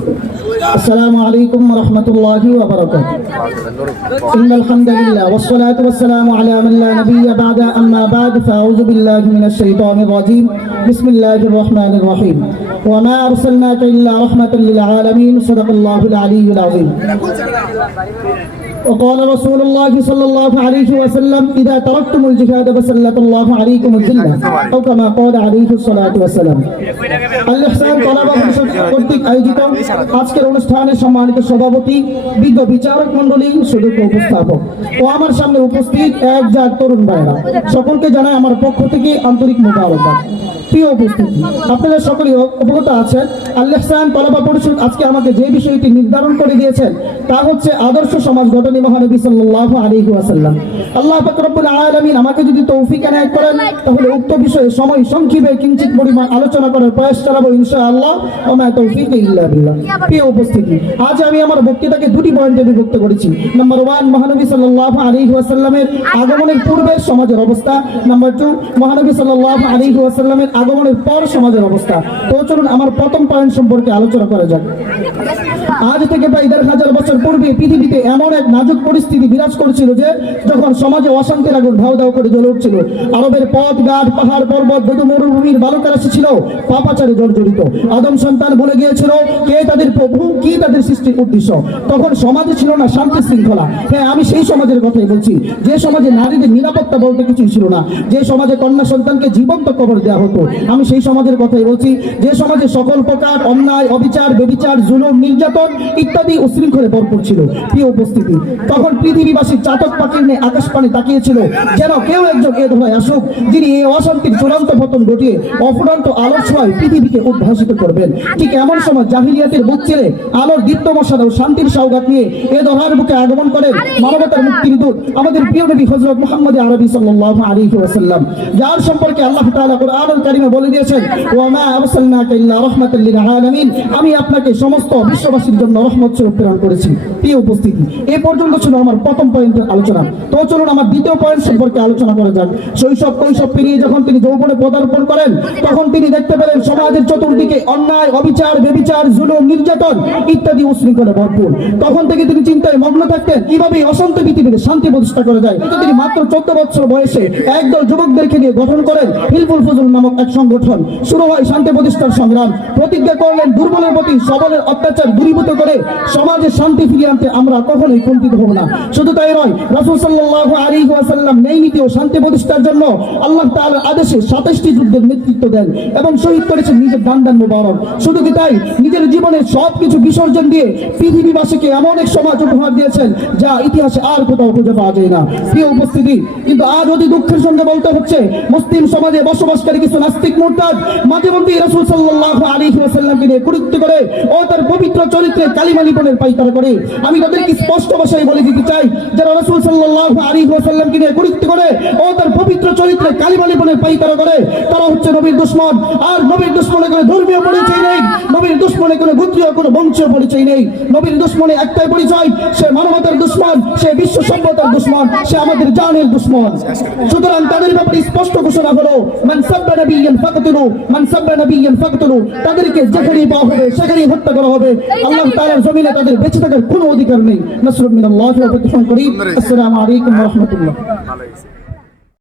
السلام عليكم ورحمة الله وبركاته. إن الحمد لله والصلاة والسلام على من لا نبي بعد أما بعد فأعوذ بالله من الشيطان الرجيم بسم الله الرحمن الرحيم وما أرسلناك إلا رحمة للعالمين صدق الله العلي العظيم. وقال رسول الله صلى الله عليه وسلم إذا تركتم الجهاد فسلط الله عليكم الذلة أو كما قال عليه الصلاة والسلام. আল-ইহসান তলাবা পরিষদ কর্তৃক আয়োজিত আজকের অনুষ্ঠানের সম্মানিত সভাপতি, বিজ্ঞ বিচারক মণ্ডলী, সুযোগ্য উপস্থাপক ও আমার সামনে উপস্থিত এক জাত তরুণ ভাইরা, সকলকে জানাই আমার পক্ষ থেকে আন্তরিক মোবারকবাদ। প্রিয় উপস্থিতি, আপনারা সকলেই অবগত আছেন আল-ইহসান তলাবা পরিষদ আজকে আমাকে যে বিষয়টি নির্ধারণ করে দিয়েছেন তা হচ্ছে আদর্শ সমাজ গঠনে মহানবী সাল্লাল্লাহু আলাইহি ওয়াসাল্লাম। আল্লাহ পাক রব্বুল আলামিন আমাকে যদি তৌফিক এনায়েত করেন তাহলে উক্ত বিষয়ে সময় সংক্ষেপে কিঞ্চিত পরিমাণ আলোচনা করার প্রয়াস চালাবো ইনশাআল্লাহ। ওয়া মা তৌফিক ইল্লা বিল্লাহ। প্রিয় উপস্থিতি, আজ আমি আমার বক্তৃতাকে দুটি পয়েন্টে বিভক্ত করেছি। নাম্বার 1, মহানবী সাল্লাল্লাহু আলাইহি ওয়াসাল্লামের আগমনের পূর্বে সমাজের অবস্থা। নাম্বার 2, মহানবী সাল্লাল্লাহু আলাইহি ওয়াসাল্লামের আগমনের পর সমাজের অবস্থা। তো চলুন আমার প্রথম পয়েন্ট সম্পর্কে আলোচনা করা যাক। আজ থেকে প্রায় ১,৫০০ বছর পূর্বে পৃথিবীতে এমন এক নাজুক পরিস্থিতি বিরাজ করছিল যে যখন সমাজে অশান্তির আগুন ধাউ ধাউ করে জ্বলে উঠছিল। আরবের পথ ঘাট, পাহাড় পর্বত, বেদু মরুভূমির বালুকারাশি ছিল পাপাচারে জর্জরিত। আদম সন্তান বলে গিয়েছিল কে তাদের প্রভু, কি তাদের সৃষ্টির উদ্দেশ্য। তখন সমাজে ছিল না শান্তি শৃঙ্খলা। হ্যাঁ, আমি সেই সমাজের কথাই বলছি যে সমাজে নারীদের নিরাপত্তা বলতে কিছুই ছিল না, যে সমাজে কন্যা সন্তানকে জীবন্ত কবর দেওয়া হতো। আমি সেই সমাজের কথাই বলছি যে সমাজে সকল প্রকার অন্যায়, অবিচার, বেবিচার, জুলুম, নির্যাতন ইত্যাদি উশৃঙ্খলে ভরপুর ছিল। প্রিয় উপস্থিতি, তখন পৃথিবীবাসী চাতক পাখির নিয়ে আকাশ পানে তাকিয়েছিল যেন কেউ একজন এ ধরায় আসুক যিনি এই অশান্তির চূড়ান্ত পতন ঘটিয়ে অফুরন্ত আলোর ছোঁয়ায় পৃথিবীকে উদ্ভাসিত করবেন। ঠিক এমন সময় জাহিলিয়াতের বুক ছেড়ে আলোর দীপ্ত মশাল ও শান্তির সওগাত নিয়ে এ ধরার বুকে আগমন করেন মানবতার মুক্তির দূত আমাদের প্রিয় নবী হযরত মুহাম্মদ আরবি সাল্লাল্লাহু আলাইহি ওয়াসাল্লাম, যার সম্পর্কে আল্লাহ তাআলা কুরআনুল কারীমে বলে দিয়েছেন ওয়া মা আরসালনাকা ইল্লা রাহমাতাল লিল আলামিন, আমি আপনাকে সমস্ত বিশ্ববাসীর জন্য রহমত স্বরূপ প্রেরণ করেছি। প্রিয় উপস্থিতি, এই পর্যন্ত ছিল আমার প্রথম পয়েন্টের আলোচনা। তো চলুন আমার দ্বিতীয় পয়েন্ট সম্পর্কে আলোচনা করা যাক। শৈশব কৈশব পেরিয়ে যখন তিনি যৌবনে পদার্পণ করেন তখন তিনি দেখতে পেলেন সমাজের চতুর্দিকে অন্যায়, অবিচার, বেবিচার, জুলুম, নির্যাতন ইত্যাদি উশৃঙ্খলে ভরপুর। তখন থেকে তিনি চিন্তায় মগ্ন থাকতেন কিভাবে অশান্ত পৃথিবীতে শান্তি প্রতিষ্ঠা করা যায়। তিনি মাত্র 14 বছর বয়সে একদল যুবকদেরকে নিয়ে গঠন করেন হিলফুল ফুজুল নামক এক সংগঠন। শুরু হয় শান্তি প্রতিষ্ঠার সংগ্রাম। প্রতিজ্ঞা করলেন দুর্বলের প্রতি সবলের অত্যাচার দূরীভূত করে সমাজে শান্তি ফিরিয়ে আনতে আমরা কখনোই কুণ্ঠিত হব না। শুধু তাই নয়, রাসূল সাল্লাল্লাহু আলাইহি ওয়াসাল্লাম ন্যায় নীতি ও শান্তি প্রতিষ্ঠার জন্য আল্লাহ তাআলার আদেশে 27টি যুদ্ধের নেতৃত্ব দেন এবং শহীদ করেছেন নিজের দান মুবারক। শুধু কি তাই, নিজের জীবনের সবকিছু বিসর্জন দিয়ে পৃথিবীবাসীকে এমন এক সমাজ উপহার দিয়েছেন যা ইতিহাসে আর কোথাও খুঁজে পাওয়া যায় না। প্রিয় উপস্থিতি, কিন্তু আজ অতি দুঃখের সঙ্গে বলতে হচ্ছে মুসলিম সমাজে বসবাসকারী কিছু নাস্তিক মুরতাদ মাঝে মধ্যে রাসূল সাল্লাল্লাহু আলাইহি ওয়াসাল্লামকে নিয়ে কুরুক্তি করে ও তার পবিত্র চরিত্রে কালিমা লিপনের পাইতারা করে। আমি তাদেরকে স্পষ্ট ভাষায় বলে দিতে চাই, যারা রাসূল সাল্লাল্লাহু আলাইহি ওয়াসাল্লামকে নিয়ে কুরুক্তি করে ও তার পবিত্র চরিত্রে কালিমা লিপনের পাইতারা করে, তারা হচ্ছে নবীর দুশমন। আর নবীর দুশমনে কোনো ধর্মীয় পরিচয় নেই, নবীর দুশমনে কোনো গোত্রীয় কোনো বংশীয় পরিচয় নেই। নবীর দুশমনে একটাই পরিচয়, সে মানবতার দুশমন, সে বিশ্ব সভ্যতার দুশমন, সে আমাদের জানের দুশমন। সুতরাং তাদের ব্যাপারে স্পষ্ট ঘোষণা হলো মান সাব্বা নাবিয়্যান ফাকতুলু, মান সাব্বা নাবিয়্যান ফাকতুলু, তাদেরকে যেখানেই পাওয়া হবে সেখানেই হত্যা করা হবে। আল্লাহ তাআলার জমিনে তাদের বেঁচে থাকার কোনো অধিকার নেই। নাসরুম মিনাল্লাহি ওয়া ফাতহুন করিম। আসসালামু আলাইকুম ওয়া রাহমাতুল্লাহ।